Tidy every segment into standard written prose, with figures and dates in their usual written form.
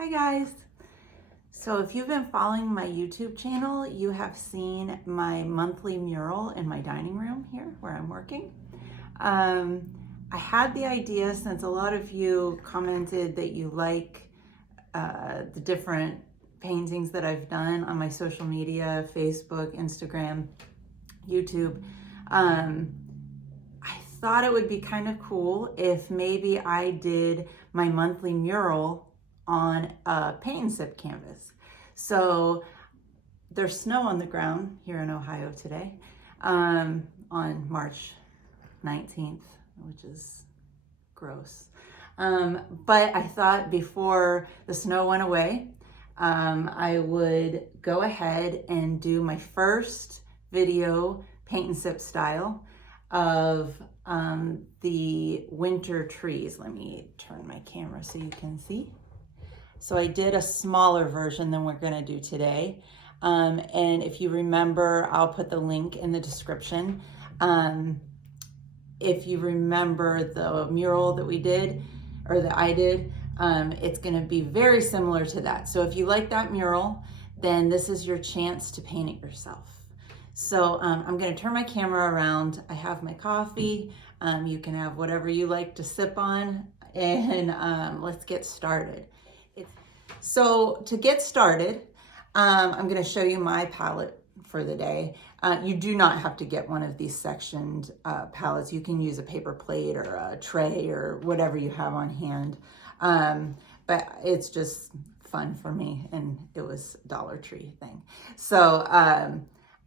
Hi guys. So if you've been following my YouTube channel, you have seen my monthly mural in my dining room here where I'm working. I had the idea since a lot of you commented that you like the different paintings that I've done on my social media, Facebook, Instagram, YouTube. I thought it would be kind of cool if maybe I did my monthly mural on a paint and sip canvas. So there's snow on the ground here in Ohio today on March 19th, which is gross. But I thought before the snow went away, I would go ahead and do my first video paint and sip style of the winter trees. Let me turn my camera so you can see. So I did a smaller version than we're gonna do today. And if you remember, I'll put the link in the description. If you remember the mural that we did, or that I did, it's gonna be very similar to that. So if you like that mural, then this is your chance to paint it yourself. So I'm gonna turn my camera around. I have my coffee. You can have whatever you like to sip on, and let's get started. So to get started, I'm going to show you my palette for the day. You do not have to get one of these sectioned palettes. You can use a paper plate or a tray or whatever you have on hand. But it's just fun for me, and it was a Dollar Tree thing. So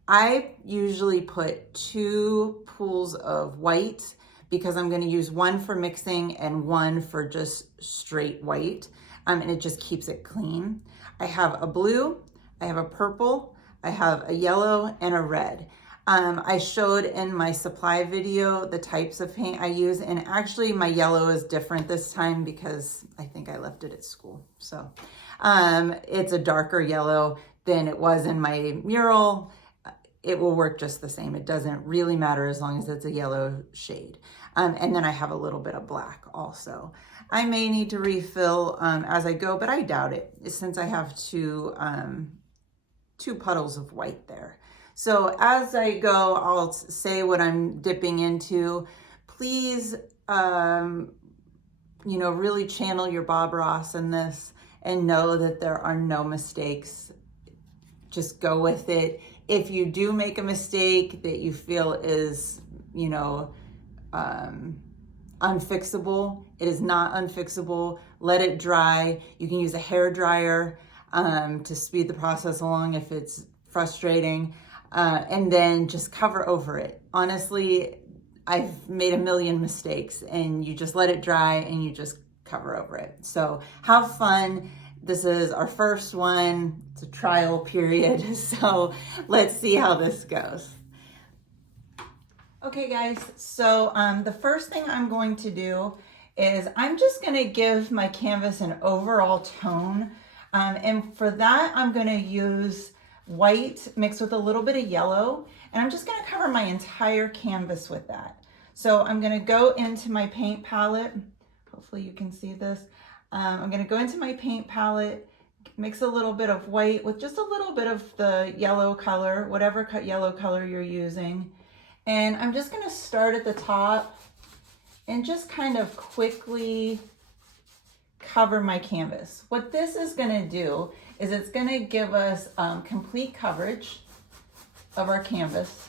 I usually put 2 pools of white because I'm going to use one for mixing and one for just straight white. And it just keeps it clean. I have a blue, I have a purple, I have a yellow, and a red. I showed in my supply video the types of paint I use, and actually my yellow is different this time because I think I left it at school. So it's a darker yellow than it was in my mural. It will work just the same. It doesn't really matter as long as it's a yellow shade. And then I have a little bit of black also. I may need to refill as I go, but I doubt it since I have two puddles of white there. So as I go, I'll say what I'm dipping into. Please, really channel your Bob Ross in this and know that there are no mistakes. Just go with it. If you do make a mistake that you feel is, unfixable, it is not unfixable. Let it dry. You can use a hair dryer to speed the process along if it's frustrating, and then just cover over it. Honestly, I've made a million mistakes, and you just let it dry and you just cover over it. So have fun. This is our first one. It's a trial period. So let's see how this goes. Okay guys, so the first thing I'm going to do is I'm just going to give my canvas an overall tone. And for that, I'm going to use white mixed with a little bit of yellow. And I'm just going to cover my entire canvas with that. So I'm going to go into my paint palette. Hopefully you can see this. I'm going to go into my paint palette, mix a little bit of white with just a little bit of the yellow color, whatever yellow color you're using. And I'm just going to start at the top and just kind of quickly cover my canvas. What this is going to do is it's going to give us complete coverage of our canvas.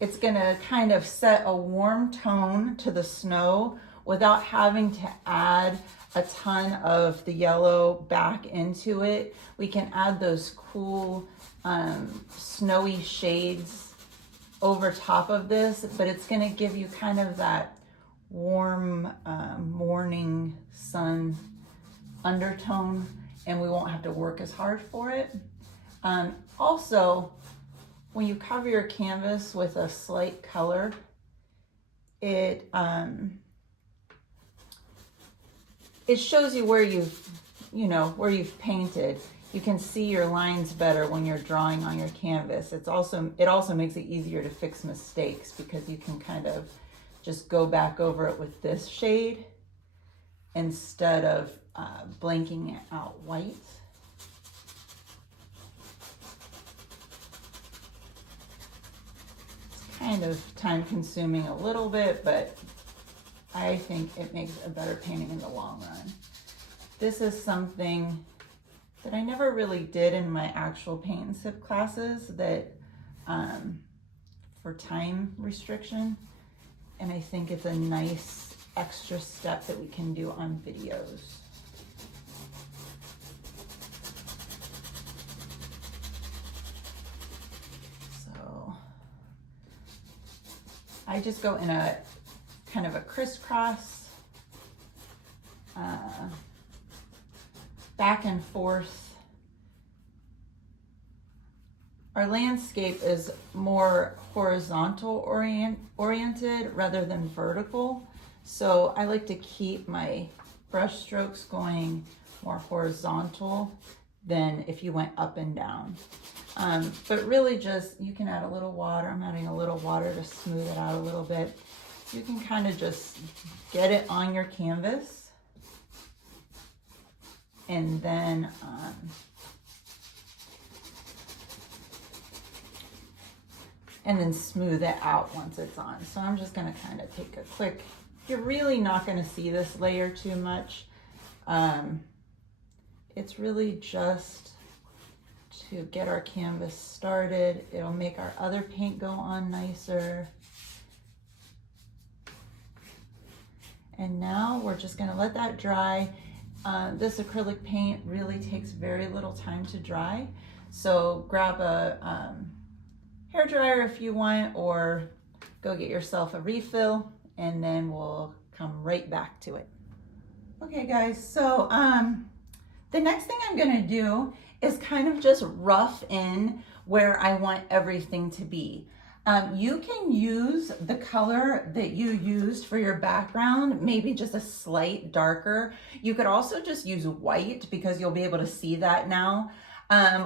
It's going to kind of set a warm tone to the snow without having to add a ton of the yellow back into it. We can add those cool snowy shades over top of this, but it's going to give you kind of that warm morning sun undertone, and we won't have to work as hard for it. Also, when you cover your canvas with a slight color, it shows you where you've painted. You can see your lines better when you're drawing on your canvas. It also makes it easier to fix mistakes because you can kind of just go back over it with this shade instead of blanking it out white. It's kind of time consuming a little bit, but I think it makes a better painting in the long run. This is something that I never really did in my actual paint and sip classes, that for time restriction, and I think it's a nice extra step that we can do on videos. So I just go in a kind of a crisscross, back and forth. Our landscape is more horizontal oriented rather than vertical. So I like to keep my brush strokes going more horizontal than if you went up and down. But really just, you can add a little water. I'm adding a little water to smooth it out a little bit. You can kind of just get it on your canvas. And then smooth it out once it's on. So I'm just gonna kind of take a quick, you're really not gonna see this layer too much. It's really just to get our canvas started. It'll make our other paint go on nicer. And now we're just gonna let that dry. This acrylic paint really takes very little time to dry. So grab a hair dryer if you want, or go get yourself a refill, and then we'll come right back to it. Okay guys, so the next thing I'm gonna do is kind of just rough in where I want everything to be. You can use the color that you used for your background, maybe just a slight darker. You could also just use white because you'll be able to see that now.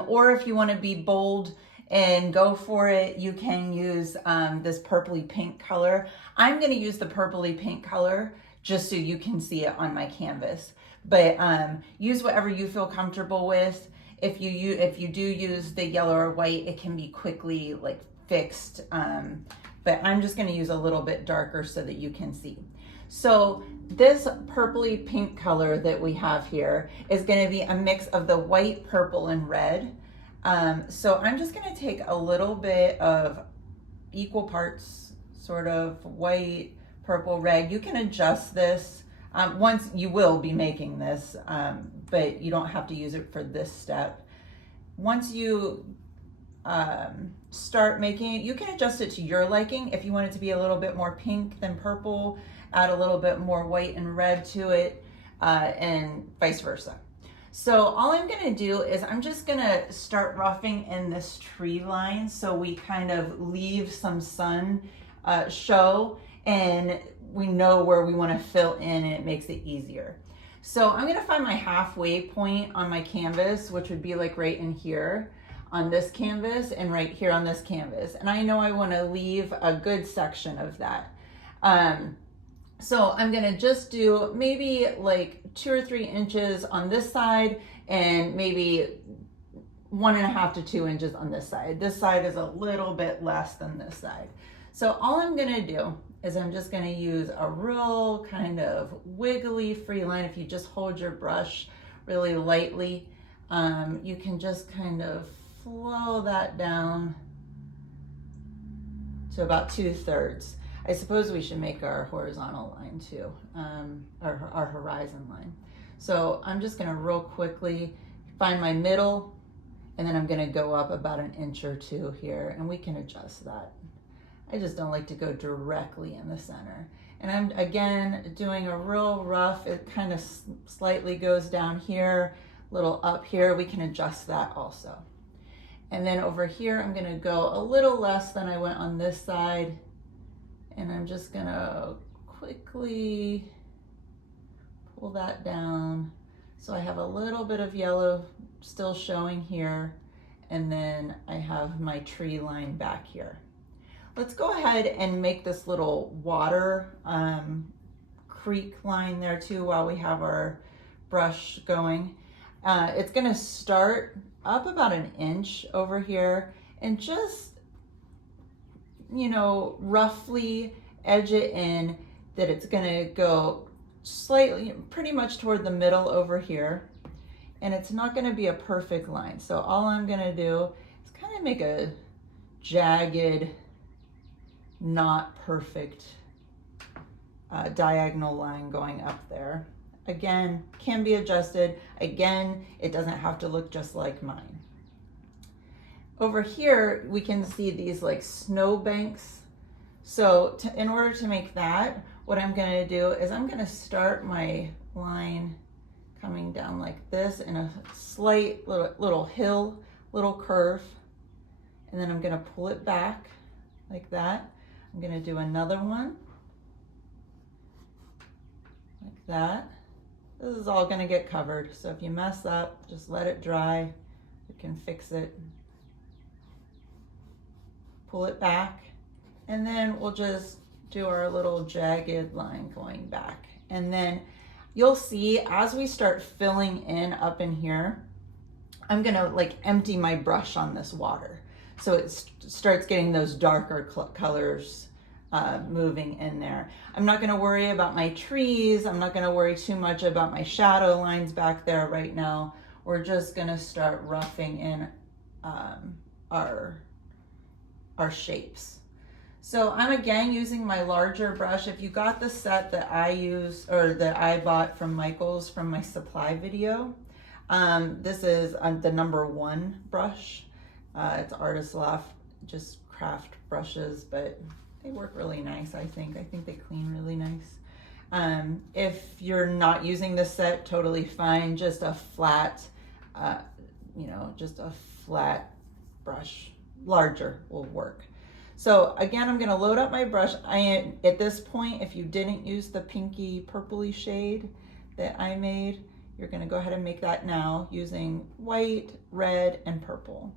Or if you want to be bold and go for it, you can use this purpley pink color. I'm going to use the purpley pink color just so you can see it on my canvas. But use whatever you feel comfortable with. If you do use the yellow or white, it can be quickly like fixed, but I'm just going to use a little bit darker so that you can see. So this purpley pink color that we have here is going to be a mix of the white, purple, and red. So I'm just going to take a little bit of equal parts, sort of white, purple, red. You can adjust this. Once you will be making this, but you don't have to use it for this step. Once you start making it, you can adjust it to your liking. If you want it to be a little bit more pink than purple, add a little bit more white and red to it, and vice versa. So all I'm gonna do is I'm just gonna start roughing in this tree line so we kind of leave some sun show, and we know where we want to fill in, and it makes it easier. So I'm gonna find my halfway point on my canvas, which would be like right in here on this canvas and right here on this canvas. And I know I want to leave a good section of that. So I'm gonna just do maybe like 2 or 3 inches on this side, and maybe 1.5 to 2 inches on this side. This side is a little bit less than this side. So all I'm gonna do is I'm just gonna use a real kind of wiggly free line. If you just hold your brush really lightly, you can just kind of flow that down to about 2/3. I suppose we should make our horizontal line too, our horizon line. So I'm just gonna real quickly find my middle, and then I'm gonna go up about 1 inch or 2 here, and we can adjust that. I just don't like to go directly in the center. And I'm again doing a real rough, it kind of slightly goes down here, a little up here. We can adjust that also. And then over here, I'm gonna go a little less than I went on this side. And I'm just gonna quickly pull that down. So I have a little bit of yellow still showing here. And then I have my tree line back here. Let's go ahead and make this little water creek line there too while we have our brush going. It's gonna start up about an inch over here and just, you know, roughly edge it in that it's gonna go slightly, pretty much toward the middle over here. And it's not gonna be a perfect line. So all I'm gonna do is kind of make a jagged, not perfect diagonal line going up there. Again, can be adjusted. Again, it doesn't have to look just like mine. Over here, we can see these like snow banks. So in order to make that, what I'm gonna do is I'm gonna start my line coming down like this in a slight little hill, little curve. And then I'm gonna pull it back like that. I'm gonna do another one like that. This is all gonna get covered. So if you mess up, just let it dry. You can fix it. Pull it back. And then we'll just do our little jagged line going back. And then you'll see as we start filling in up in here, I'm gonna like empty my brush on this water. So it starts getting those darker colors moving in there. I'm not gonna worry about my trees. I'm not gonna worry too much about my shadow lines back there right now. We're just gonna start roughing in our shapes. So I'm again using my larger brush. If you got the set that I use or that I bought from Michael's from my supply video, this is the #1 brush. It's Artist Loft, just craft brushes, but they work really nice, I think. I think they clean really nice. If you're not using this set, totally fine. Just a flat, just a flat brush, larger will work. So again, I'm gonna load up my brush. At this point, if you didn't use the pinky purpley shade that I made, you're gonna go ahead and make that now using white, red, and purple.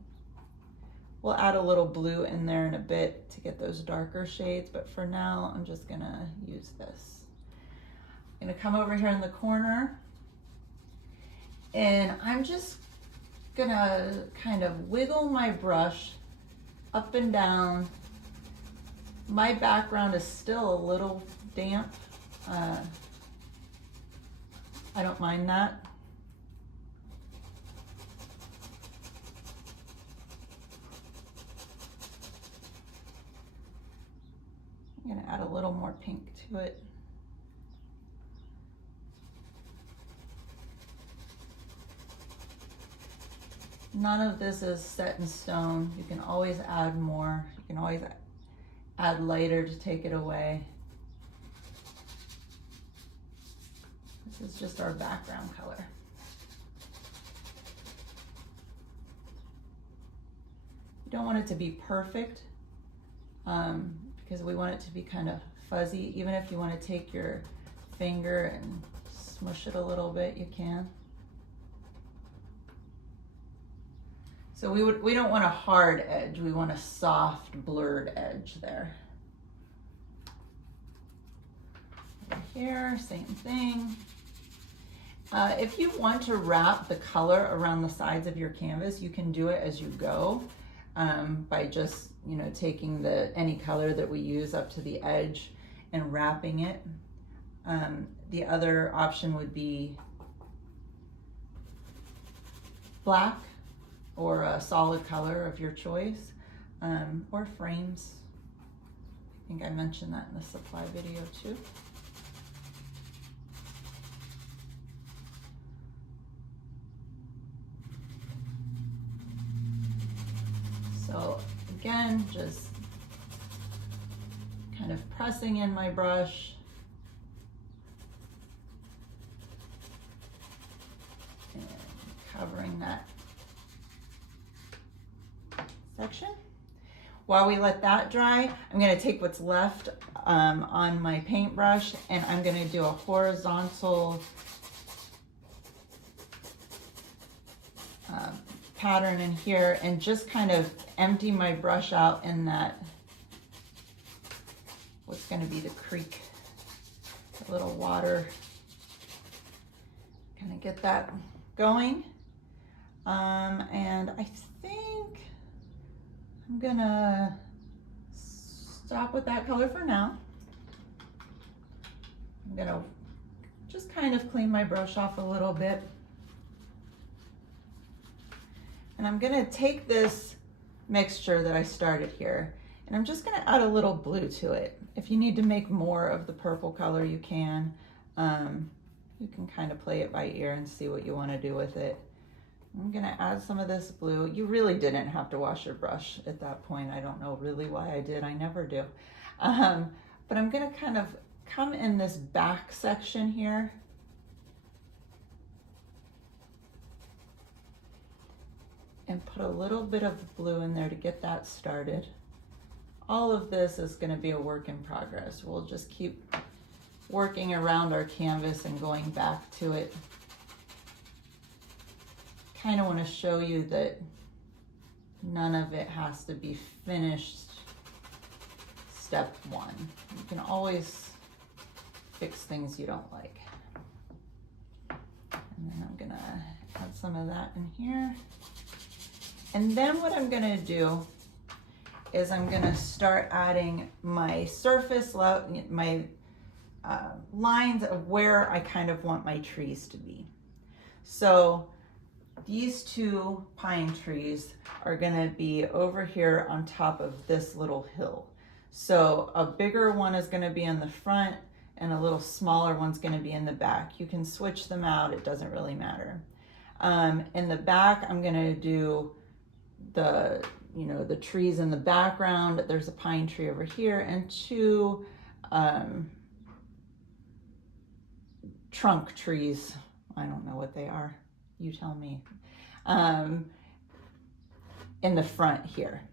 We'll add a little blue in there in a bit to get those darker shades, but for now, I'm just gonna use this. I'm gonna come over here in the corner, and I'm just gonna kind of wiggle my brush up and down. My background is still a little damp. I don't mind that. I'm gonna add a little more pink to it. None of this is set in stone. You can always add more. You can always add lighter to take it away. This is just our background color. You don't want it to be perfect because we want it to be kind of fuzzy. Even if you want to take your finger and smush it a little bit, you can. So we don't want a hard edge, we want a soft, blurred edge there. Over here, same thing. If you want to wrap the color around the sides of your canvas, you can do it as you go by just taking any color that we use up to the edge and wrapping it. The other option would be black, or a solid color of your choice, or frames. I think I mentioned that in the supply video too. So again, just kind of pressing in my brush and covering that section. While we let that dry, I'm going to take what's left on my paintbrush and I'm going to do a horizontal pattern in here and just kind of empty my brush out in that, what's going to be the creek, a little water kind of get that going. And I think I'm gonna stop with that color for now. I'm gonna just kind of clean my brush off a little bit. And I'm gonna take this mixture that I started here, and I'm just gonna add a little blue to it. If you need to make more of the purple color, you can. You can kind of play it by ear and see what you wanna do with it. I'm gonna add some of this blue. You really didn't have to wash your brush at that point. I don't know really why I did, I never do. But I'm gonna kind of come in this back section here. And put a little bit of blue in there to get that started. All of this is going to be a work in progress. We'll just keep working around our canvas and going back to it. Kind of want to show you that none of it has to be finished step one. You can always fix things you don't like. And then I'm going to add some of that in here. And then what I'm gonna do is I'm gonna start adding my surface, my lines of where I kind of want my trees to be. So these two pine trees are gonna be over here on top of this little hill. So a bigger one is gonna be in the front and a little smaller one's gonna be in the back. You can switch them out, it doesn't really matter. In the back, I'm gonna do the trees in the background. There's a pine tree over here and two trunk trees. I don't know what they are. You tell me. In the front here.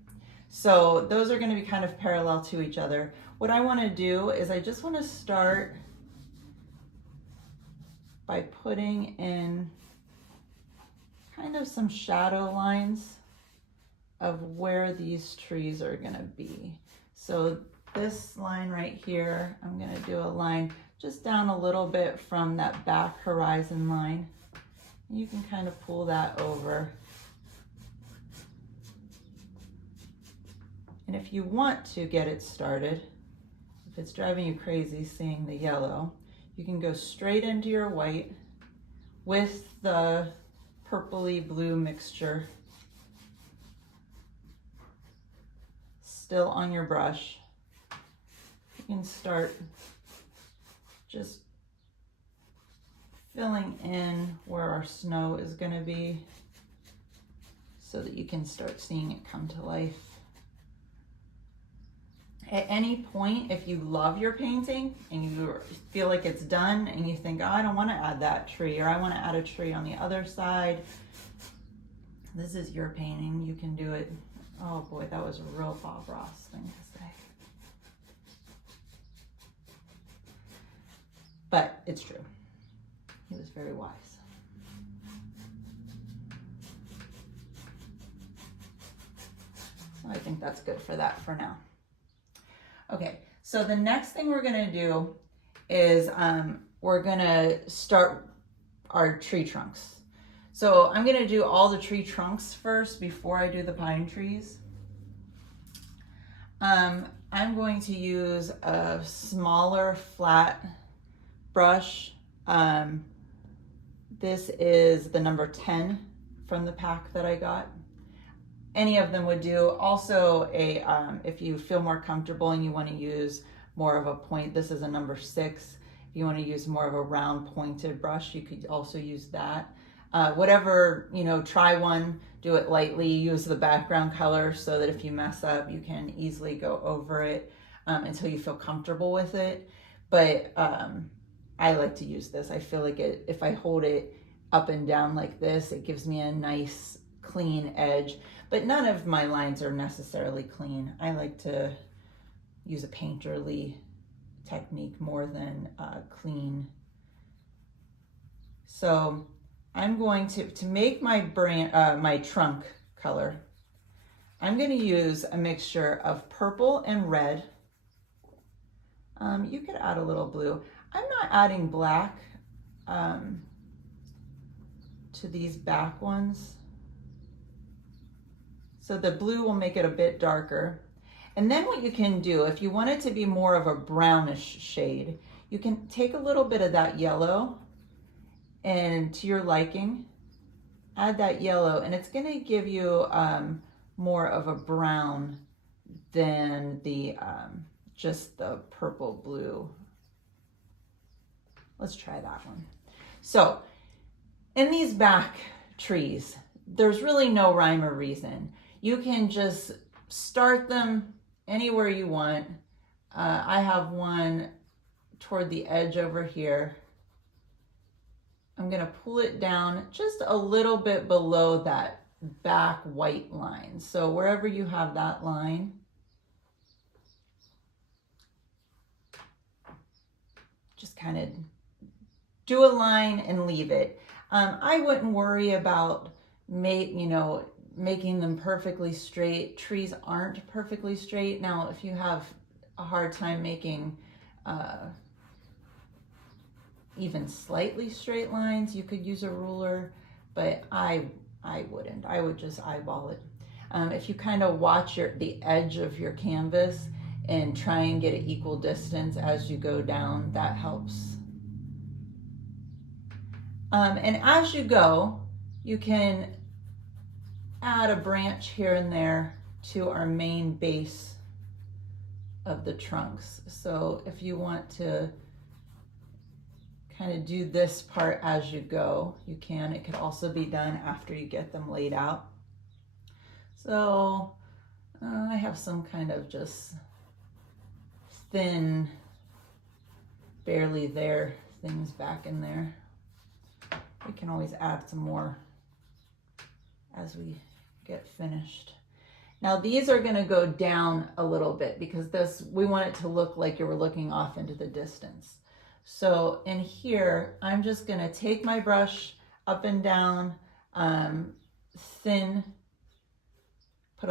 So those are going to be kind of parallel to each other. What I want to do is I just want to start by putting in kind of some shadow lines of where these trees are gonna be. So this line right here, I'm gonna do a line just down a little bit from that back horizon line. You can kind of pull that over. And if you want to get it started, if it's driving you crazy seeing the yellow, you can go straight into your white with the purpley blue mixture still on your brush. You can start just filling in where our snow is going to be so that you can start seeing it come to life. At any point, if you love your painting and you feel like it's done and you think, oh, I don't want to add that tree, or I want to add a tree on the other side, this is your painting. You can do it. Oh boy, that was a real Bob Ross thing to say. But it's true. He was very wise. So I think that's good for that for now. Okay, so the next thing we're gonna do is we're gonna start our tree trunks. So I'm gonna do all the tree trunks first before I do the pine trees. I'm going to use a smaller flat brush. This is the number 10 from the pack that I got. Any of them would do. Also, if you feel more comfortable and you want to use more of a point, this is a number 6. If you want to use more of a round pointed brush, you could also use that. Whatever, try one, do it lightly, use the background color so that if you mess up, you can easily go over it until you feel comfortable with it. But I like to use this. I feel like if I hold it up and down like this, it gives me a nice clean edge. But none of my lines are necessarily clean. I like to use a painterly technique more than clean. So I'm going to make my my trunk color. I'm going to use a mixture of purple and red. You could add a little blue. I'm not adding black to these back ones. So the blue will make it a bit darker. And then what you can do, if you want it to be more of a brownish shade, you can take a little bit of that yellow and to your liking, add that yellow, and it's gonna give you more of a brown than the just the purple blue. Let's try that one. So in these back trees, there's really no rhyme or reason. You can just start them anywhere you want. I have one toward the edge over here. I'm gonna pull it down just a little bit below that back white line. So wherever you have that line, just kind of do a line and leave it. I wouldn't worry about making them perfectly straight. Trees aren't perfectly straight. Now, if you have a hard time making even slightly straight lines, you could use a ruler, but I wouldn't. I would just eyeball it. If you kind of watch the edge of your canvas and try and get an equal distance as you go down, that helps. And as you go, you can add a branch here and there to our main base of the trunks. So if you want to kind of do this part as you go, you can. It could also be done after you get them laid out. So I have some kind of just thin, barely there things back in there. We can always add some more as we get finished. Now these are going to go down a little bit because we want it to look like you were looking off into the distance. So in here, I'm just going to take my brush up and down, thin, put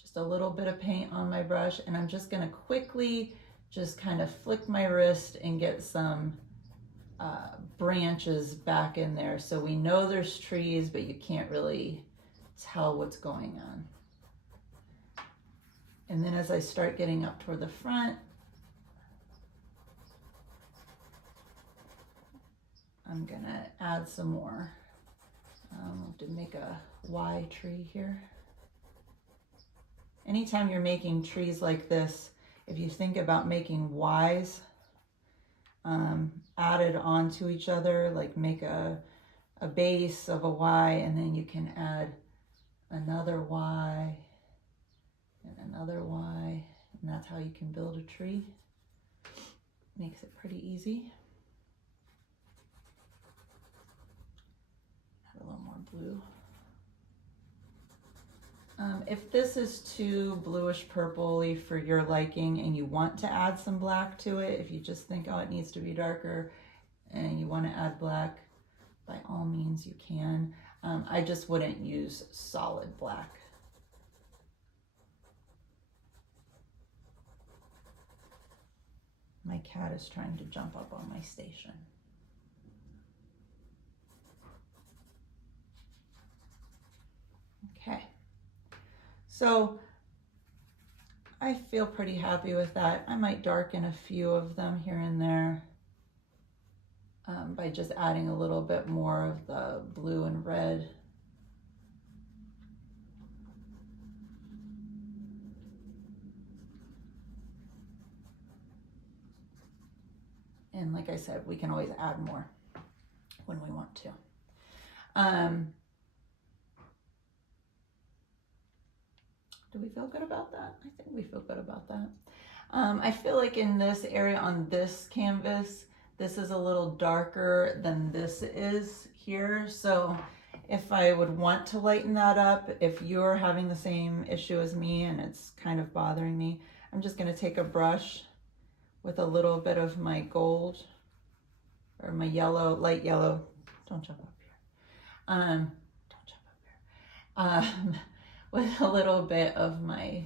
just a little bit of paint on my brush, and I'm just going to quickly just kind of flick my wrist and get some branches back in there. So we know there's trees, but you can't really tell what's going on. And then as I start getting up toward the front, I'm gonna add some more. To make a Y tree here. Anytime you're making trees like this, if you think about making Ys added onto each other, like make a base of a Y, and then you can add another Y and another Y, and that's how you can build a tree. Makes it pretty easy. Add a little more blue. If this is too bluish purpley for your liking and you want to add some black to it, if you just think, oh, it needs to be darker and you want to add black, by all means you can. I just wouldn't use solid black. My cat is trying to jump up on my station. Okay. So I feel pretty happy with that. I might darken a few of them here and there by just adding a little bit more of the blue and red. And like I said, we can always add more when we want to. Do we feel good about that? I think we feel good about that. I feel like in this area on this canvas, this is a little darker than this is here. So if I would want to lighten that up, if you're having the same issue as me and it's kind of bothering me, I'm just going to take a brush with a little bit of my gold or my yellow, light yellow. Don't jump up here. Don't jump up here. With a little bit of my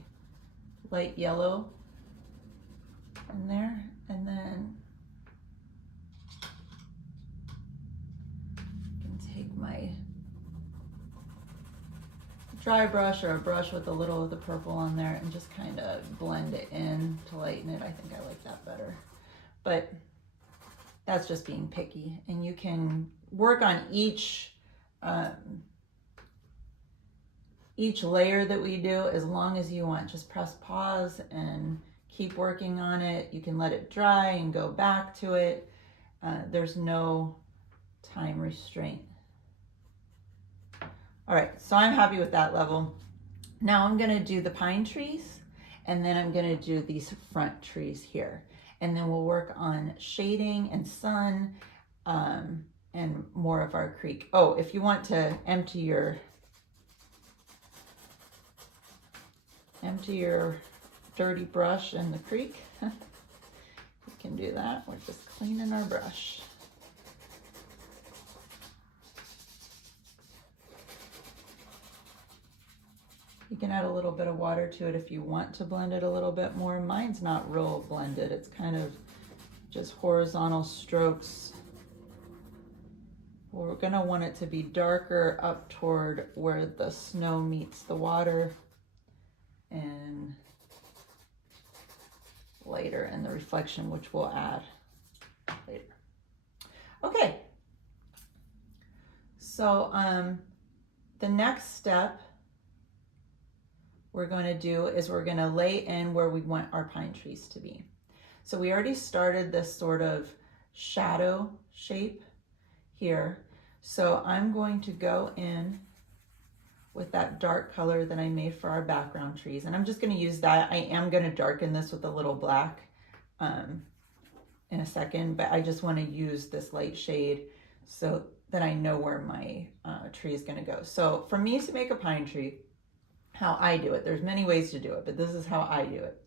light yellow in there, and then dry brush or a brush with a little of the purple on there and just kind of blend it in to lighten it. I think I like that better. But that's just being picky. And you can work on each layer that we do as long as you want. Just press pause and keep working on it. You can let it dry and go back to it. There's no time restraint. All right, so I'm happy with that level. Now I'm gonna do the pine trees, and then I'm gonna do these front trees here. And then we'll work on shading and sun, and more of our creek. Oh, if you want to empty your dirty brush in the creek, you can do that. We're just cleaning our brush. You can add a little bit of water to it if you want to blend it a little bit more. Mine's not real blended. It's kind of just horizontal strokes. We're gonna want it to be darker up toward where the snow meets the water and lighter in the reflection, which we'll add later. Okay, so the next step we're going to do is we're going to lay in where we want our pine trees to be. So we already started this sort of shadow shape here. So I'm going to go in with that dark color that I made for our background trees. And I'm just going to use that. I am going to darken this with a little black in a second, but I just want to use this light shade so that I know where my tree is going to go. So for me to make a pine tree, how I do it, there's many ways to do it, but this is how I do it.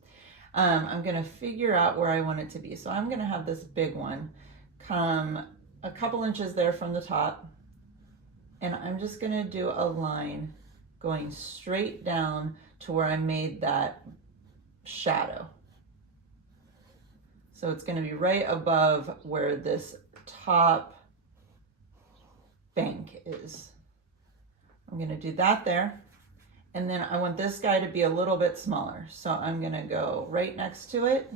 I'm going to figure out where I want it to be. So I'm going to have this big one come a couple inches there from the top, and I'm just going to do a line going straight down to where I made that shadow. So it's going to be right above where this top bank is. I'm going to do that there. And then I want this guy to be a little bit smaller. So I'm gonna go right next to it,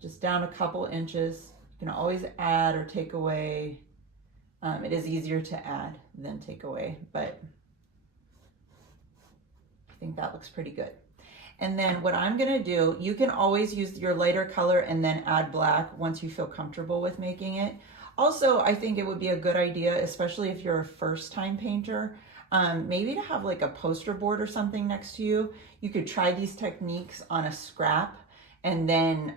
just down a couple inches. You can always add or take away. It is easier to add than take away, but I think that looks pretty good. And then what I'm gonna do, you can always use your lighter color and then add black once you feel comfortable with making it. Also, I think it would be a good idea, especially if you're a first-time painter, maybe to have like a poster board or something next to you. You could try these techniques on a scrap and then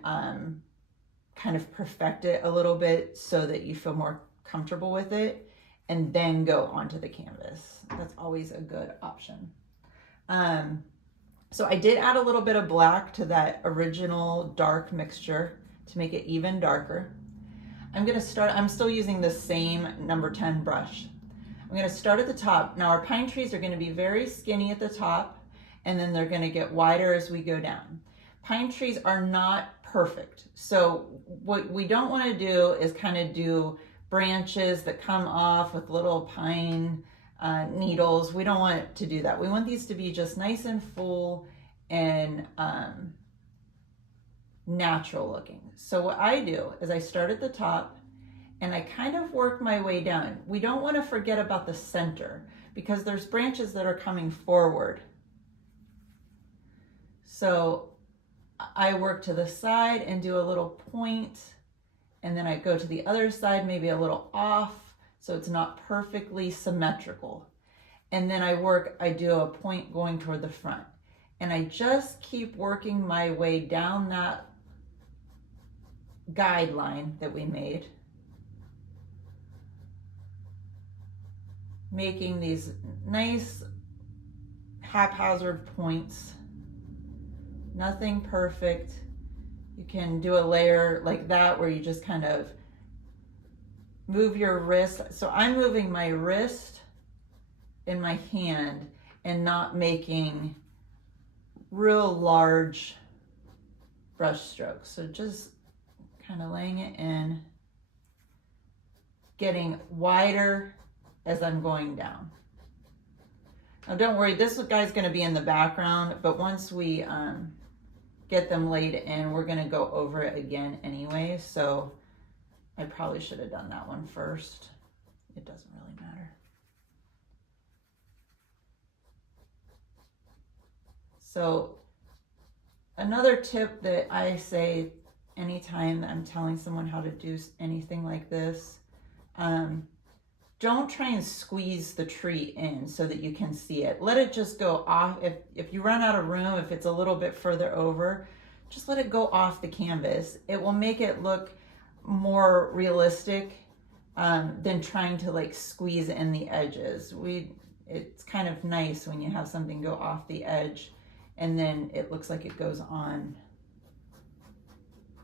kind of perfect it a little bit so that you feel more comfortable with it, and then go onto the canvas. That's always a good option. So I did add a little bit of black to that original dark mixture to make it even darker. I'm still using the same number 10 brush. I'm going to start at the top. Now our pine trees are going to be very skinny at the top, and then they're going to get wider as we go down. Pine trees are not perfect. So what we don't want to do is kind of do branches that come off with little pine needles. We don't want to do that. We want these to be just nice and full and natural looking. So what I do is I start at the top and I kind of work my way down. We don't want to forget about the center because there's branches that are coming forward. So I work to the side and do a little point, and then I go to the other side, maybe a little off, so it's not perfectly symmetrical. And then I do a point going toward the front. And I just keep working my way down that guideline that we made, making these nice haphazard points. Nothing perfect. You can do a layer like that where you just kind of move your wrist. So I'm moving my wrist in my hand and not making real large brush strokes. So just kind of laying it in, getting wider as I'm going down. Now don't worry, this guy's gonna be in the background, but once we get them laid in, we're gonna go over it again anyway, so I probably should have done that one first. It doesn't really matter. So another tip that I say anytime I'm telling someone how to do anything like this, don't try and squeeze the tree in so that you can see it. Let it just go off. If you run out of room, if it's a little bit further over, just let it go off the canvas. It will make it look more realistic than trying to like squeeze in the edges. It's kind of nice when you have something go off the edge and then it looks like it goes on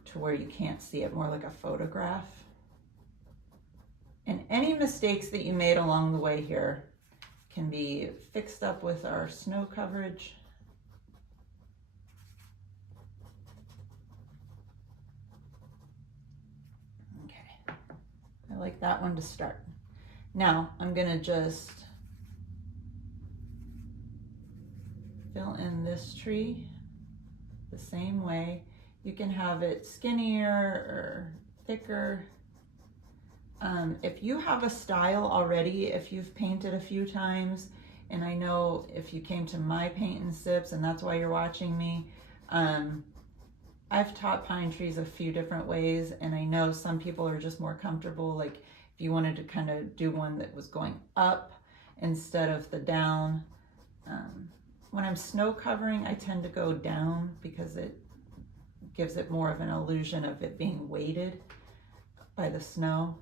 to where you can't see it, more like a photograph. And any mistakes that you made along the way here can be fixed up with our snow coverage. Okay, I like that one to start. Now I'm gonna just fill in this tree the same way. You can have it skinnier or thicker. If you have a style already, if you've painted a few times, and I know if you came to my paint and sips and that's why you're watching me, I've taught pine trees a few different ways, and I know some people are just more comfortable, like if you wanted to kind of do one that was going up instead of the down. When I'm snow covering, I tend to go down because it gives it more of an illusion of it being weighted by the snow.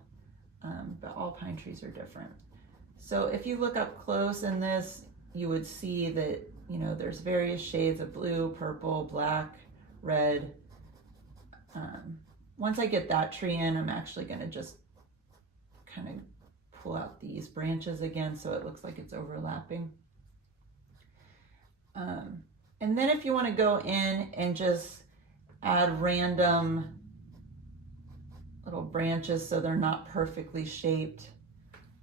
But all pine trees are different. So if you look up close in this, you would see that, you know, there's various shades of blue, purple, black, red. Once I get that tree in, I'm actually gonna just kind of pull out these branches again so it looks like it's overlapping. And then if you want to go in and just add random little branches so they're not perfectly shaped,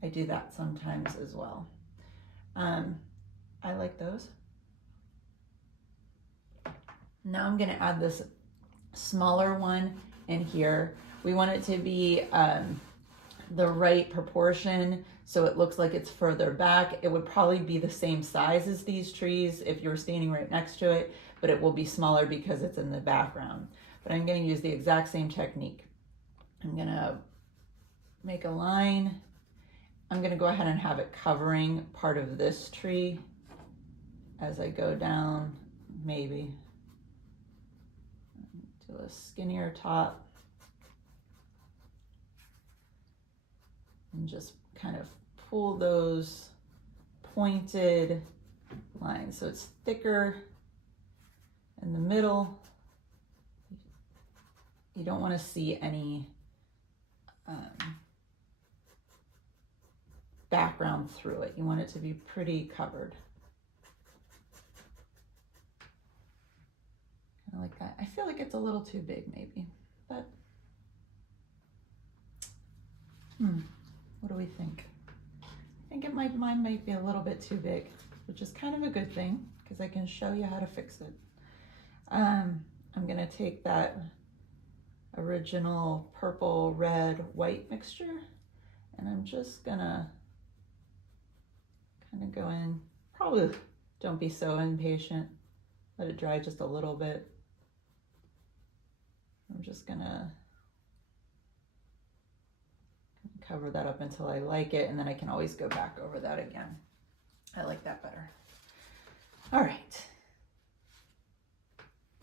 I do that sometimes as well. I like those. Now I'm going to add this smaller one in here. We want it to be the right proportion so it looks like it's further back. It would probably be the same size as these trees if you were standing right next to it, but it will be smaller because it's in the background. But I'm going to use the exact same technique. I'm going to make a line. I'm going to go ahead and have it covering part of this tree as I go down, maybe. Do a skinnier top. And just kind of pull those pointed lines so it's thicker in the middle. You don't want to see any background through it. You want it to be pretty covered. I like that. I feel like it's a little too big maybe, but what do we think? I think mine might be a little bit too big, which is kind of a good thing because I can show you how to fix it. I'm gonna take that original purple, red, white mixture, and I'm just gonna kind of go in. Probably don't be so impatient. Let it dry just a little bit. I'm just gonna cover that up until I like it, and then I can always go back over that again. I like that better. All right.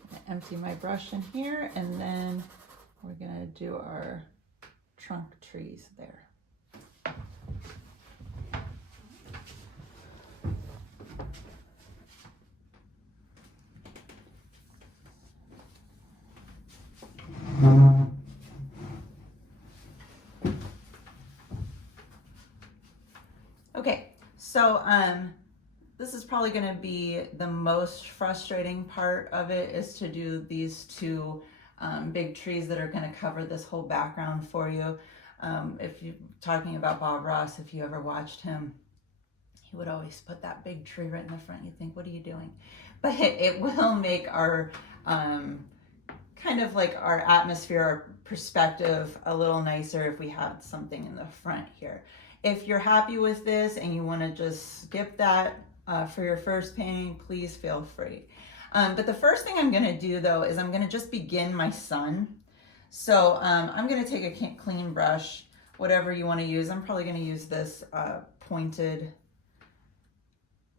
I'm gonna empty my brush in here, and then we're gonna do our trunk trees there. Okay, so this is probably going to be the most frustrating part of it, is to do these two big trees that are going to cover this whole background for you. If you're talking about Bob Ross, if you ever watched him, He would always put that big tree right in the front. You'd think, what are you doing? But it will make our kind of like our atmosphere, our perspective a little nicer if we have something in the front here. If you're happy with this and you want to just skip that for your first painting, please feel free. But the first thing I'm going to do though is I'm going to just begin my sun. So I'm going to take a clean brush, whatever you want to use. I'm probably going to use this pointed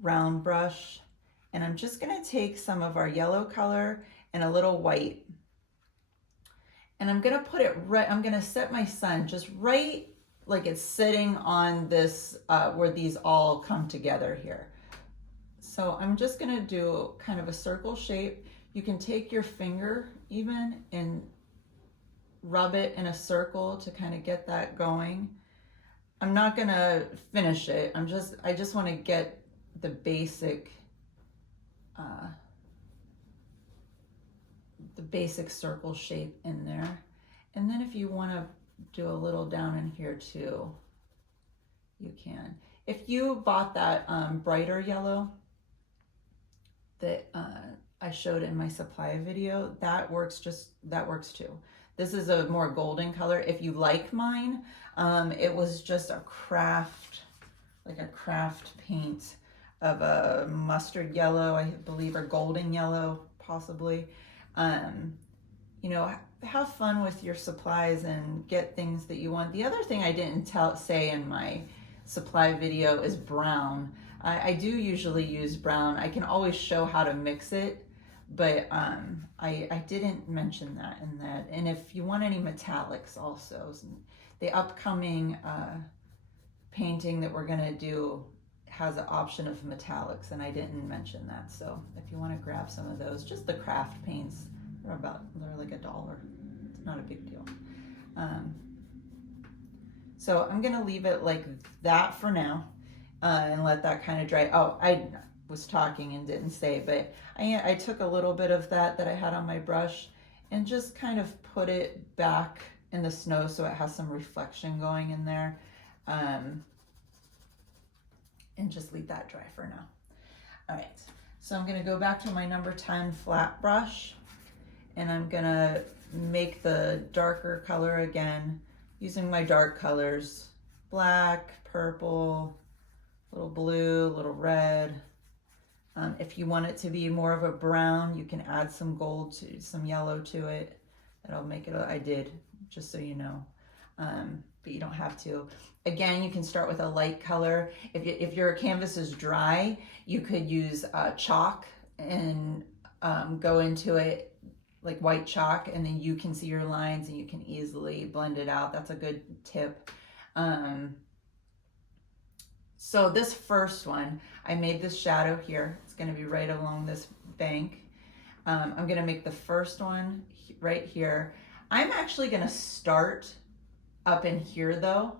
round brush, and I'm just going to take some of our yellow color and a little white, and I'm going to put it right, I'm going to set my sun just right like it's sitting on this where these all come together here. So I'm just going to do kind of a circle shape. You can take your finger even and rub it in a circle to kind of get that going. I'm not going to finish it. I just want to get the basic circle shape in there. And then if you want to do a little down in here too, you can. If you bought that brighter yellow that I showed in my supply video, that works too. This is a more golden color. If you like mine, it was just a craft paint of a mustard yellow, I believe, or golden yellow, possibly. You know, have fun with your supplies and get things that you want. The other thing I didn't say in my supply video is brown. I do usually use brown. I can always show how to mix it, but I didn't mention that in that. And if you want any metallics also, the upcoming painting that we're gonna do has an option of metallics, and I didn't mention that. So if you want to grab some of those, just the craft paints, they're like $1. It's not a big deal. So I'm gonna leave it like that for now and let that kind of dry. Oh, I was talking and didn't say, but I took a little bit of that I had on my brush and just kind of put it back in the snow so it has some reflection going in there. And just leave that dry for now. All right, so I'm gonna go back to my number 10 flat brush, and I'm gonna make the darker color again using my dark colors, black, purple, little blue, little red. If you want it to be more of a brown, you can add some gold some yellow to it. That'll make it, I did, just so you know. But you don't have to. Again, you can start with a light color. If your canvas is dry, you could use chalk and go into it like white chalk, and then you can see your lines and you can easily blend it out. That's a good tip. So this first one, I made this shadow here. It's gonna be right along this bank. I'm gonna make the first one right here. I'm actually gonna start up in here though,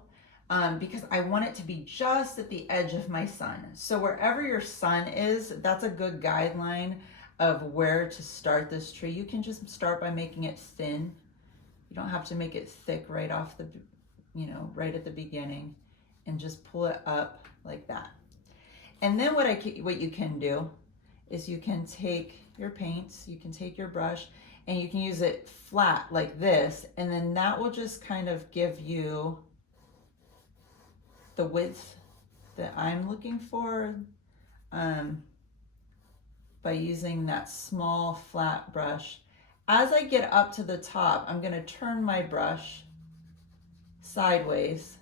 because I want it to be just at the edge of my sun. So wherever your sun is, that's a good guideline of where to start this tree. You can just start by making it thin. You don't have to make it thick right off the, right at the beginning, and just pull it up like that. And then what you can do is you can take your paints, you can take your brush, and you can use it flat like this, and then that will just kind of give you the width that I'm looking for by using that small flat brush. As I get up to the top, I'm going to turn my brush sideways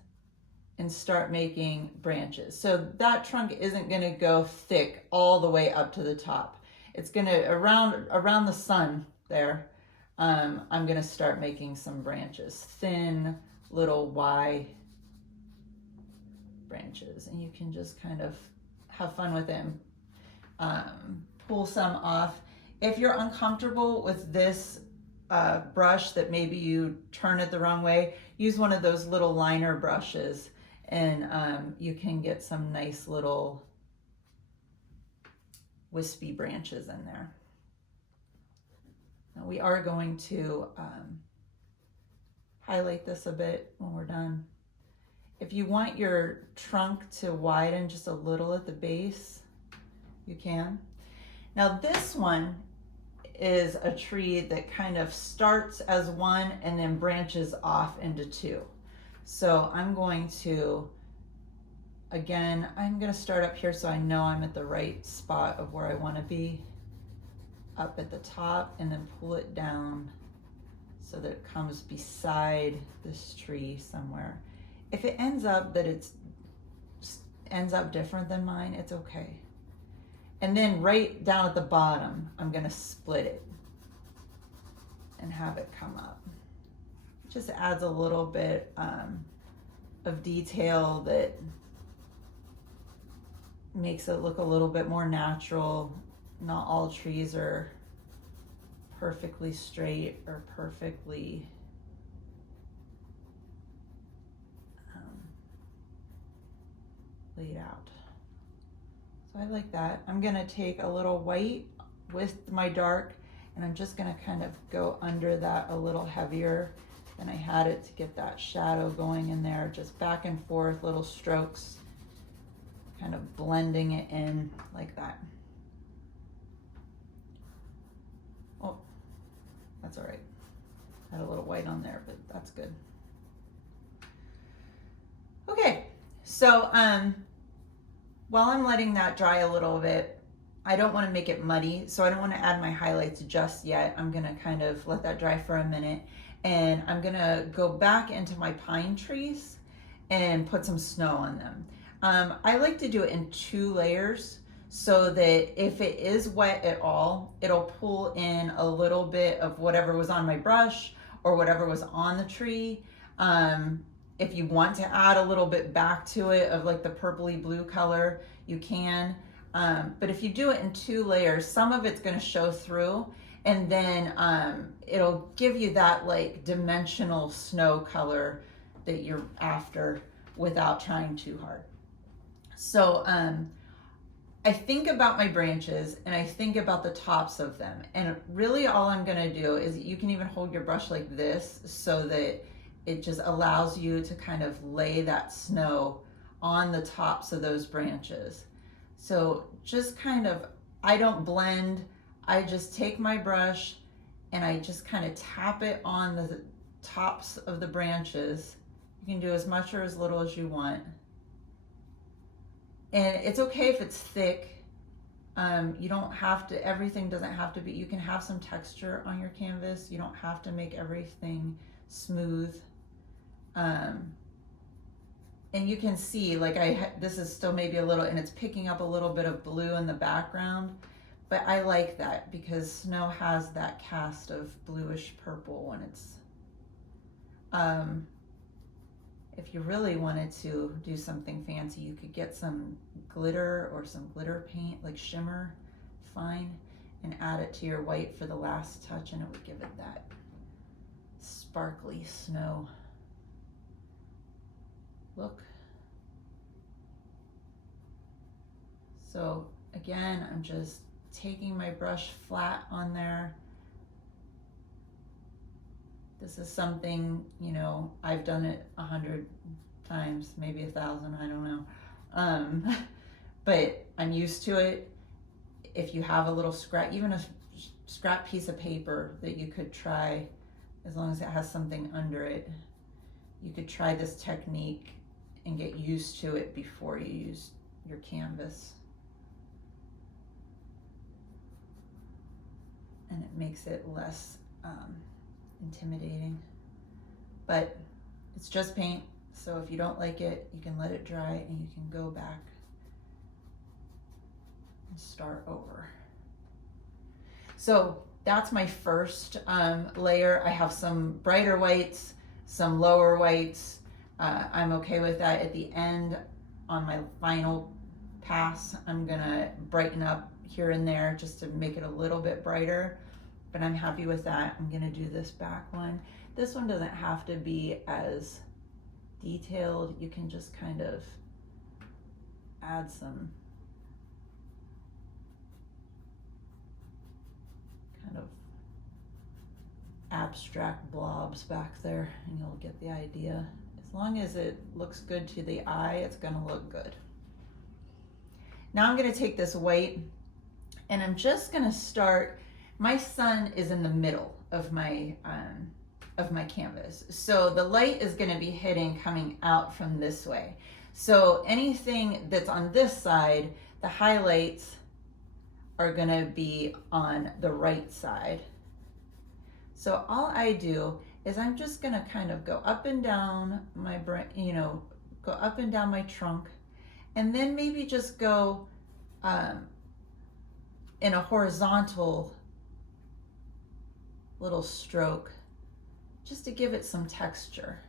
and start making branches. So that trunk isn't going to go thick all the way up to the top. It's going to, around the sun there, I'm going to start making some branches, thin little Y branches, and you can just kind of have fun with it and pull some off. If you're uncomfortable with this brush, that maybe you turn it the wrong way, use one of those little liner brushes, and you can get some nice little wispy branches in there. Now we are going to highlight this a bit when we're done. If you want your trunk to widen just a little at the base, you can. Now this one is a tree that kind of starts as one and then branches off into two. So I'm going to, again, I'm going to start up here so I know I'm at the right spot of where I want to be, up at the top, and then pull it down so that it comes beside this tree somewhere. If it ends up that it ends up different than mine, it's okay. And then right down at the bottom, I'm going to split it and have it come up. It just adds a little bit of detail that makes it look a little bit more natural. Not all trees are perfectly straight or perfectly laid out. So I like that. I'm gonna take a little white with my dark, and I'm just gonna kind of go under that a little heavier than I had it to get that shadow going in there, just back and forth, little strokes, kind of blending it in like that. Oh, that's all right. Had a little white on there, but that's good. Okay, so while I'm letting that dry a little bit, I don't want to make it muddy, so I don't want to add my highlights just yet. I'm going to kind of let that dry for a minute, and I'm going to go back into my pine trees and put some snow on them. I like to do it in 2 layers so that if it is wet at all, it'll pull in a little bit of whatever was on my brush or whatever was on the tree. If you want to add a little bit back to it of like the purpley blue color, you can. But if you do it in 2 layers, some of it's going to show through, and then it'll give you that like dimensional snow color that you're after without trying too hard. So I think about my branches and I think about the tops of them, and really all I'm going to do is, you can even hold your brush like this so that it just allows you to kind of lay that snow on the tops of those branches. So just kind of, I don't blend, I just take my brush and I just kind of tap it on the tops of the branches. You can do as much or as little as you want. And it's okay if it's thick. You don't have to, everything doesn't have to be, you can have some texture on your canvas. You don't have to make everything smooth. And you can see, like this is still maybe a little, and it's picking up a little bit of blue in the background, but I like that because snow has that cast of bluish purple when it's, if you really wanted to do something fancy, you could get some glitter or some glitter paint, like shimmer, fine, and add it to your white for the last touch, and it would give it that sparkly snow look. So again, I'm just taking my brush flat on there. This is something, you know, I've done it 100 times, maybe 1,000, I don't know. But I'm used to it. If you have a little scrap, even a scrap piece of paper that you could try, as long as it has something under it, you could try this technique and get used to it before you use your canvas. And it makes it less intimidating. But it's just paint, so if you don't like it, you can let it dry and you can go back and start over. So that's my first layer. I have some brighter whites, some lower whites. I'm okay with that. At the end, on my final pass, I'm gonna brighten up here and there just to make it a little bit brighter, but I'm happy with that. I'm gonna do this back one. This one doesn't have to be as detailed. You can just kind of add some kind of abstract blobs back there, and you'll get the idea. As long as it looks good to the eye, it's gonna look good. Now I'm gonna take this white and I'm just gonna start, my sun is in the middle of my canvas. So the light is gonna be hitting coming out from this way. So anything that's on this side, the highlights are gonna be on the right side. So all I do is I'm just gonna kind of go up and down my brain, go up and down my trunk, and then maybe just go in a horizontal little stroke, just to give it some texture.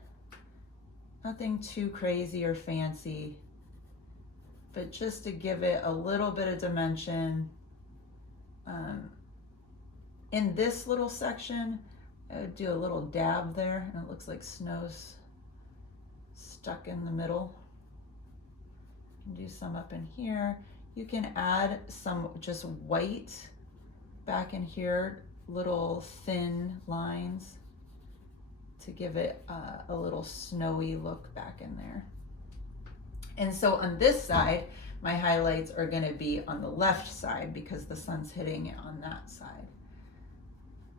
Nothing too crazy or fancy, but just to give it a little bit of dimension. In this little section, I would do a little dab there, and it looks like snow's stuck in the middle. You can do some up in here. You can add some just white back in here, little thin lines to give it a little snowy look back in there. And so on this side, my highlights are going to be on the left side because the sun's hitting it on that side.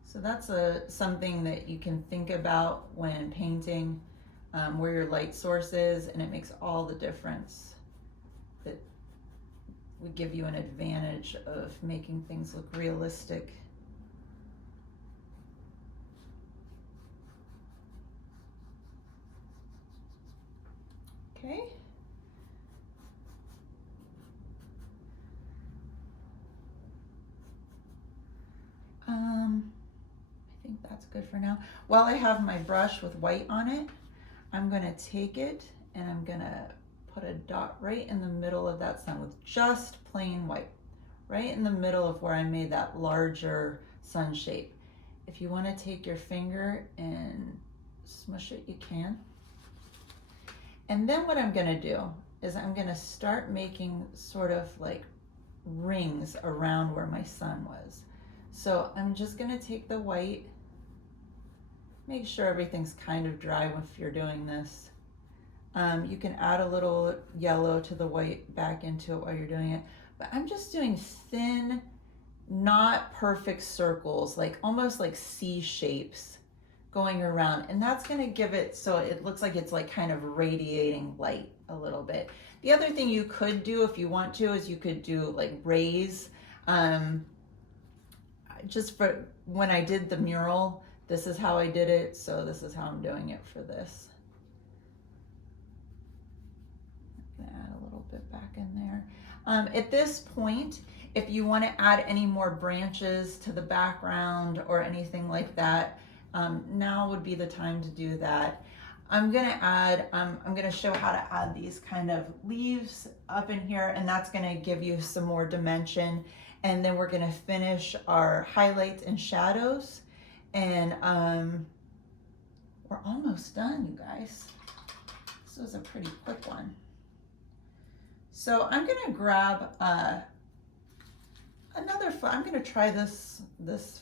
So that's something that you can think about when painting, where your light source is, and it makes all the difference. That would give you an advantage of making things look realistic. Okay. I think that's good for now. While I have my brush with white on it, I'm gonna take it and I'm gonna put a dot right in the middle of that sun with just plain white, right in the middle of where I made that larger sun shape. If you wanna take your finger and smush it, you can. And then what I'm gonna do is I'm gonna start making sort of like rings around where my sun was. So I'm just gonna take the white, make sure everything's kind of dry if you're doing this. You can add a little yellow to the white back into it while you're doing it. But I'm just doing thin, not perfect circles, like almost like C shapes going around. And that's gonna give it so it looks like it's like kind of radiating light a little bit. The other thing you could do if you want to is you could do like rays. Just for when I did the mural, this is how I did it, so this is how I'm doing it for this. I'm gonna add a little bit back in there. At this point, if you want to add any more branches to the background or anything like that, now would be the time to do that. I'm gonna show how to add these kind of leaves up in here, and that's gonna give you some more dimension. And then we're gonna finish our highlights and shadows. And we're almost done, you guys. This was a pretty quick one. So I'm gonna grab I'm gonna try this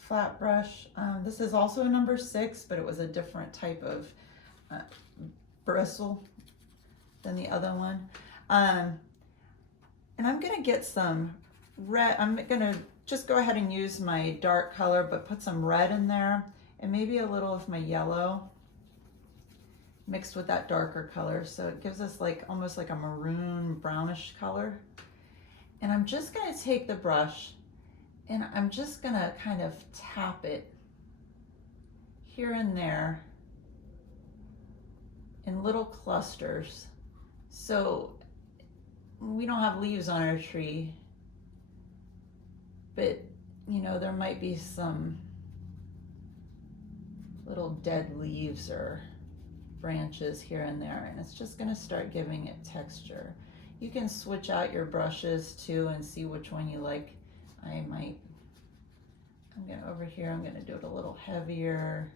flat brush. This is also a number 6, but it was a different type of bristle than the other one. And I'm gonna get some red. I'm gonna just go ahead and use my dark color, but put some red in there and maybe a little of my yellow mixed with that darker color. So it gives us like almost like a maroon brownish color. And I'm just gonna take the brush and I'm just gonna kind of tap it here and there in little clusters. So we don't have leaves on our tree, but there might be some little dead leaves or branches here and there, and it's just gonna start giving it texture. You can switch out your brushes too and see which one you like. Over here, I'm gonna do it a little heavier.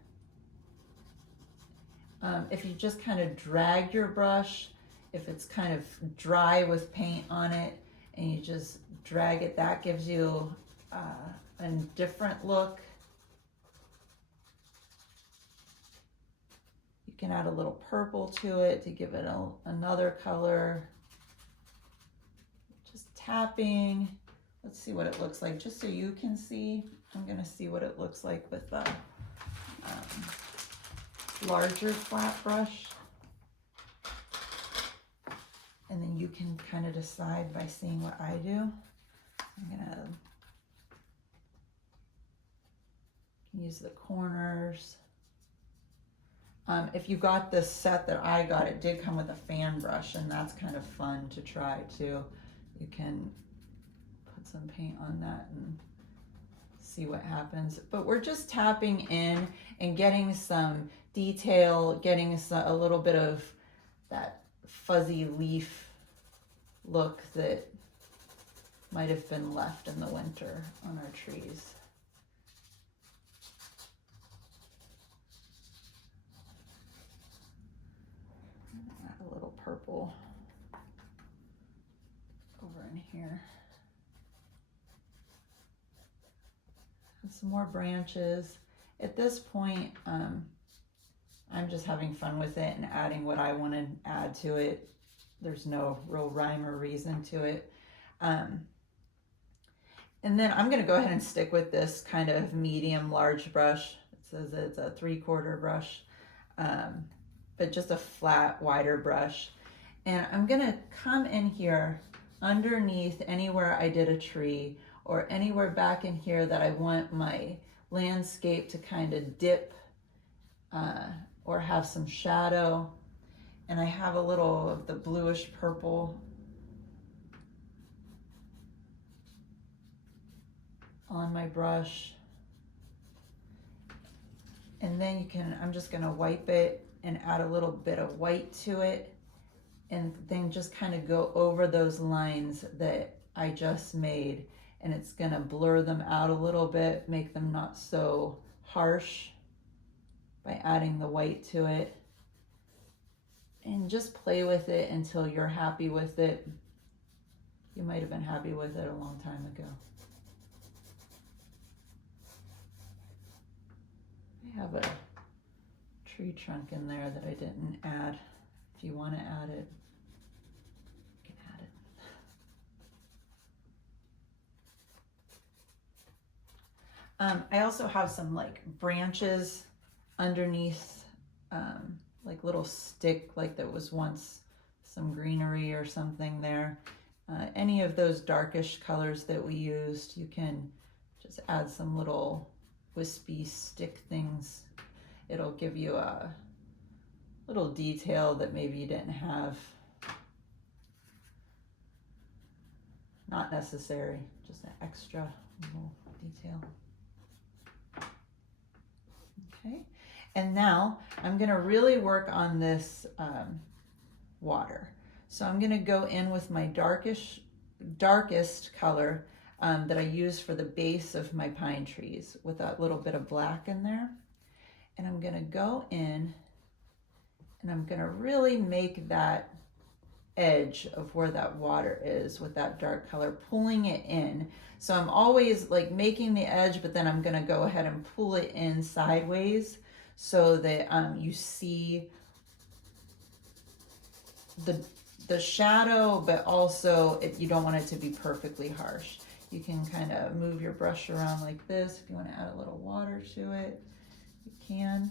If you just kind of drag your brush, if it's kind of dry with paint on it, and you just drag it, that gives you a different look. You You can add a little purple to it to give it another color. Just tapping. Let's see what it looks like, just so you can see. I'm gonna see what it looks like with the larger flat brush. And then you can kind of decide by seeing what I do. I'm gonna use the corners. If you got this set that I got, it did come with a fan brush, and that's kind of fun to try too. You can put some paint on that and see what happens. But we're just tapping in and getting some detail, getting a little bit of that fuzzy leaf look that might have been left in the winter on our trees. Add a little purple over in here. And some more branches. At this point, I'm just having fun with it and adding what I want to add to it. There's no real rhyme or reason to it. And then I'm going to go ahead and stick with this kind of medium large brush. It says it's a 3/4 brush, but just a flat, wider brush. And I'm going to come in here underneath anywhere I did a tree, or anywhere back in here that I want my landscape to kind of dip or have some shadow. And I have a little of the bluish purple on my brush. And then you can, I'm just gonna wipe it and add a little bit of white to it, and then just kind of go over those lines that I just made, and it's gonna blur them out a little bit, make them not so harsh by adding the white to it. And just play with it until you're happy with it. You might have been happy with it a long time ago. I have a tree trunk in there that I didn't add. If you want to add it, you can add it. I also have some like branches underneath, like little stick, like that was once some greenery or something there. Any of those darkish colors that we used, you can just add some little wispy stick things. It'll give you a little detail that maybe you didn't have. Not necessary, just an extra little detail. Okay. And now I'm gonna really work on this water. So I'm gonna go in with my darkest color that I use for the base of my pine trees, with that little bit of black in there. And I'm gonna go in and I'm gonna really make that edge of where that water is with that dark color, pulling it in. So I'm always like making the edge, but then I'm gonna go ahead and pull it in sideways, so that you see the shadow, but also you don't want it to be perfectly harsh. You can kind of move your brush around like this. If you want to add a little water to it, you can.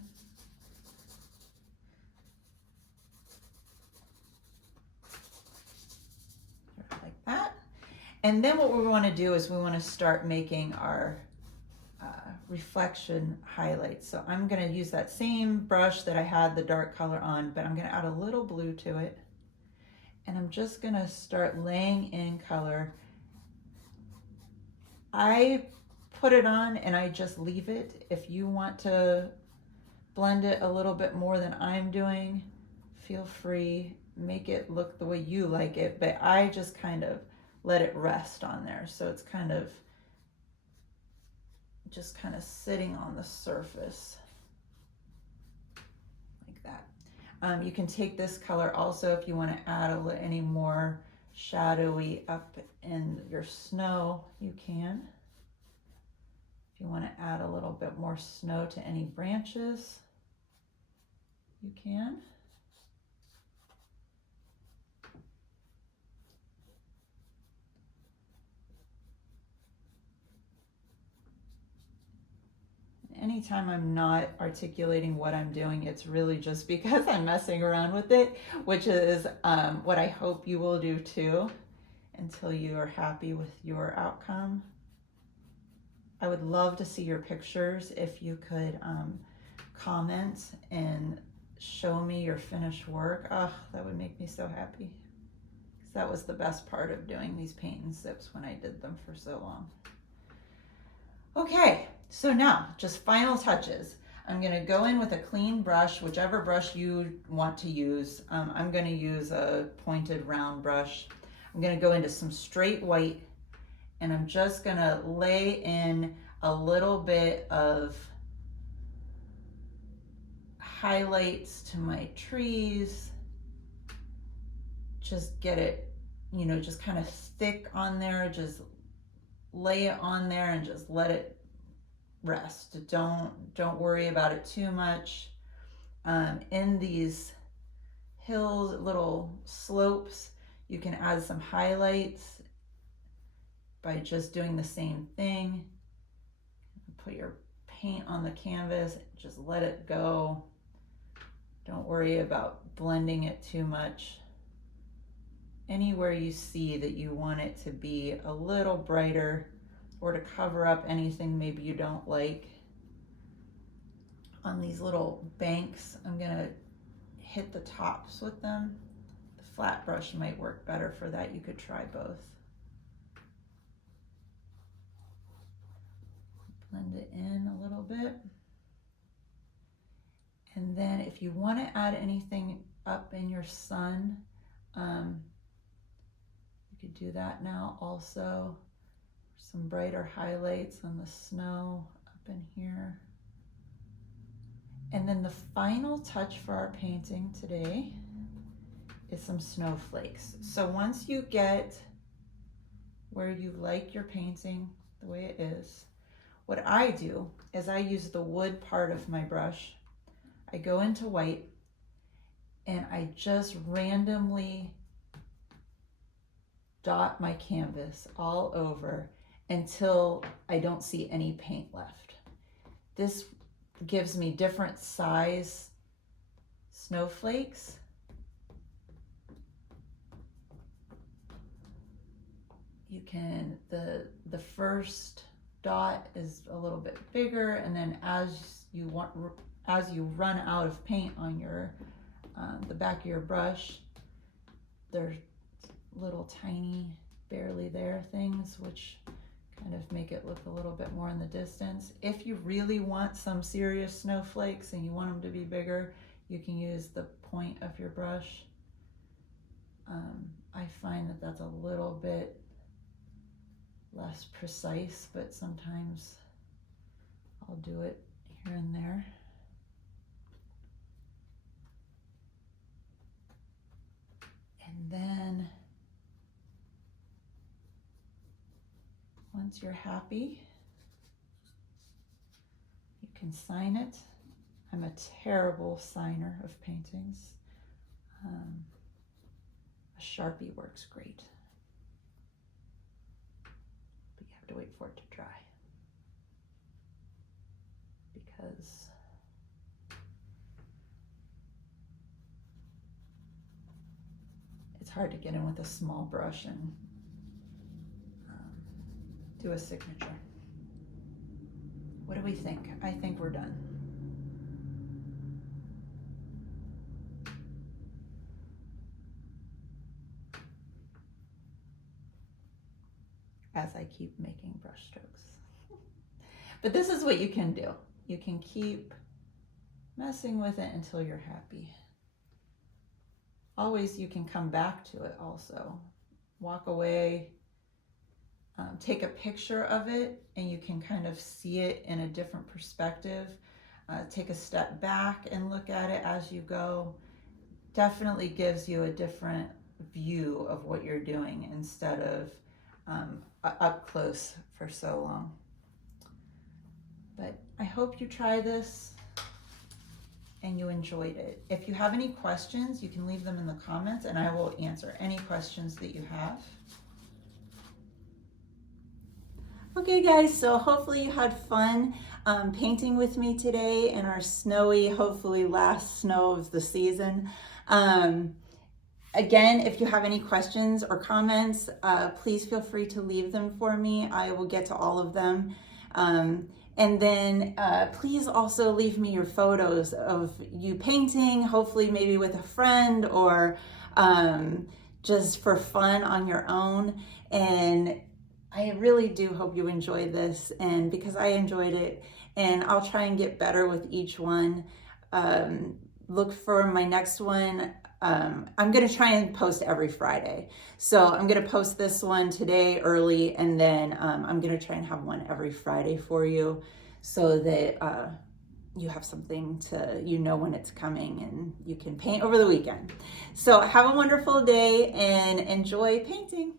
Like that. And then what we want to do is we want to start making our reflection highlights. So I'm going to use that same brush that I had the dark color on, but I'm going to add a little blue to it. And I'm just going to start laying in color. I put it on and I just leave it. If you want to blend it a little bit more than I'm doing, feel free, make it look the way you like it, but I just kind of let it rest on there. So it's kind of just kind of sitting on the surface like that. You can take this color also if you want to add any more shadowy up in your snow, you can. If you want to add a little bit more snow to any branches, you can. Anytime I'm not articulating what I'm doing, it's really just because I'm messing around with it, which is what I hope you will do too, until you are happy with your outcome. I would love to see your pictures. If you could comment and show me your finished work, oh, that would make me so happy. Because that was the best part of doing these paint and sips when I did them for so long. Okay, so now just final touches. I'm going to go in with a clean brush, whichever brush you want to use. I'm going to use a pointed round brush. I'm going to go into some straight white, and I'm just going to lay in a little bit of highlights to my trees. Just get it, you know, just kind of thick on there. Just lay it on there and just let it rest. Don't worry about it too much. In these hills, little slopes, you can add some highlights by just doing the same thing. Put your paint on the canvas, just let it go. Don't worry about blending it too much. Anywhere you see that you want it to be a little brighter or to cover up anything maybe you don't like. On these little banks, I'm gonna hit the tops with them. The flat brush might work better for that. You could try both. Blend it in a little bit. And then if you want to add anything up in your sun, you could do that now also. Some brighter highlights on the snow up in here. And then the final touch for our painting today is some snowflakes. So once you get where you like your painting the way it is, what I do is I use the wood part of my brush. I go into white and I just randomly dot my canvas all over until I don't see any paint left. This gives me different size snowflakes. You can, the first dot is a little bit bigger, and then as you run out of paint on your the back of your brush, there's little tiny barely there things which kind of make it look a little bit more in the distance. If you really want some serious snowflakes and you want them to be bigger, you can use the point of your brush. I find that that's a little bit less precise, but sometimes I'll do it here and there. And then once you're happy, you can sign it. I'm a terrible signer of paintings. A Sharpie works great, but you have to wait for it to dry because it's hard to get in with a small brush and do a signature. What do we think? I think we're done. As I keep making brush strokes. But this is what you can do. You can keep messing with it until you're happy. Always you can come back to it also. Walk away, take a picture of it, and you can kind of see it in a different perspective. Take a step back and look at it as you go. Definitely gives you a different view of what you're doing instead of up close for so long. But I hope you try this and and you enjoyed it. If you have any questions, you can leave them in the comments and I will answer any questions that you have. Okay guys, so hopefully you had fun painting with me today in our snowy, hopefully last snow of the season. Again, if you have any questions or comments, please feel free to leave them for me. I will get to all of them. And then please also leave me your photos of you painting, hopefully maybe with a friend or just for fun on your own. And I really do hope you enjoy this, and because I enjoyed it, and I'll try and get better with each one. Look for my next one. I'm gonna try and post every Friday. So I'm gonna post this one today early, and then I'm gonna try and have one every Friday for you so that you have something to, you know when it's coming and you can paint over the weekend. So have a wonderful day and enjoy painting.